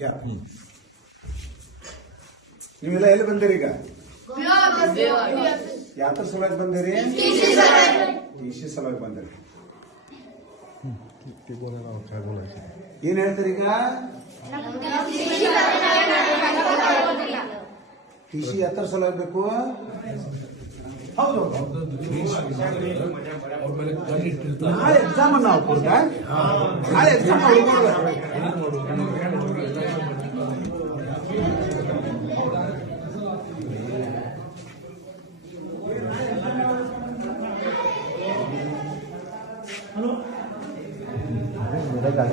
ಗಾಹ님 ನಿಮಲೇ ಎಲ್ಲ ಬಂದಿರಿ ಈಗ ಯಾತ್ರ ಸಲ ಬಂದಿರಿ 37 37 ಸಲ ಬಂದಿರಿ ಟಿ ಬೋಳರ ಆಟ ಬೋಳಸ ಏನು ಹೇಳ್ತರಿ ಈಗ 37 ಸಲ ಬೇಕು ಹೌದು ಹೌದು ಮಜಾ ಬಹಳ ಒಳ್ಳೆ ಬರ್ತಿತ್ತು ಆ ಎಕ್ಸಾಮ್ ಅನ್ನು ಆಪೋರ್ತ ಆ ಎಕ್ಸಾಮ್ ಅನ್ನು ಆಪೋರ್ತ 来家里。